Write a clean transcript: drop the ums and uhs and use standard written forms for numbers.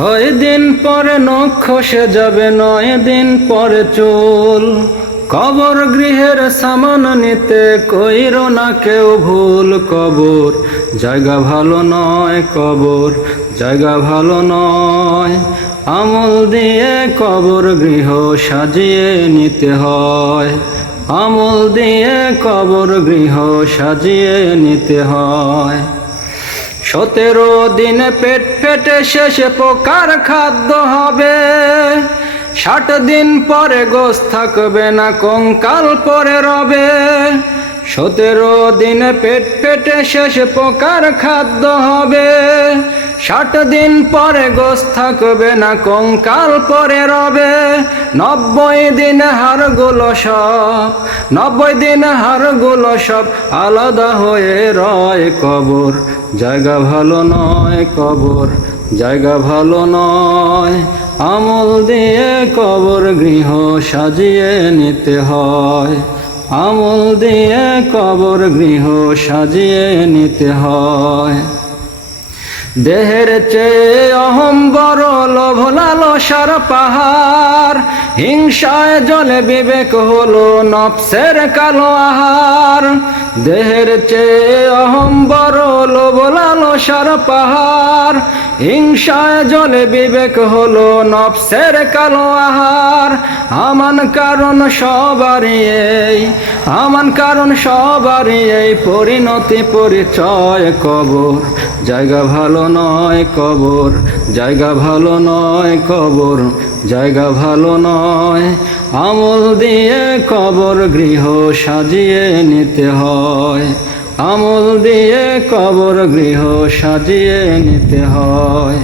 6 দিন পরে নখ খসে যাবে, 9 দিন পরে চুল। কবর গৃহের সামান নিতে কইরো না কেউ ভুল। কবর জায়গা ভালো নয়, কবর জায়গা ভালো নয়। আমল দিয়ে কবর গৃহ সাজিয়ে নিতে হয়, আমল দিয়ে কবর গৃহ সাজিয়ে নিতে হয়। 17 দিনে পেট ফেটে শেষে পোকার খাদ্য হবে। 60 দিন পরে গোশ থাকবে না, কঙ্কাল পরে রবে। 17 দিনে পেট ফেটে শেষে পোকার খাদ্য হবে। 60 দিন পরে গোশ থাকবে না, কঙ্কাল পরে রবে। 90 দিন হাড়গুলো সব, 90 দিন হাড়গুলো সব আলাদা হয়ে রয়। কবর জায়গা ভালো নয়, কবর জায়গা ভালো নয়। আমল দিয়ে কবর গৃহ সাজিয়ে নিতে হয়, আমল দিয়ে কবর গৃহ সাজিয়ে নিতে হয়। দেহের চেয়ে অহম বড়, লোভ লালসার পাহাড়। হিংসায় জ্বলে বিবেক হলো নফসের কালো আহার। দেহের চেয়ে অহম বড়, লোভ লালসার পাহাড়। হিংসায় জ্বলে বিবেক হলো নফসের কালো আহার। আমান কারণ সবারই এই, আমান কারণ সবারই এই পরিণতি পরিচয়। কবর জায়গা ভালো নয়, কবর জায়গা ভালো নয়, কবর জায়গা ভালো নয়। আমল দিয়ে কবর গৃহ সাজিয়ে নিতে হয়, আমল দিয়ে কবর গৃহ সাজিয়ে নিতে হয়।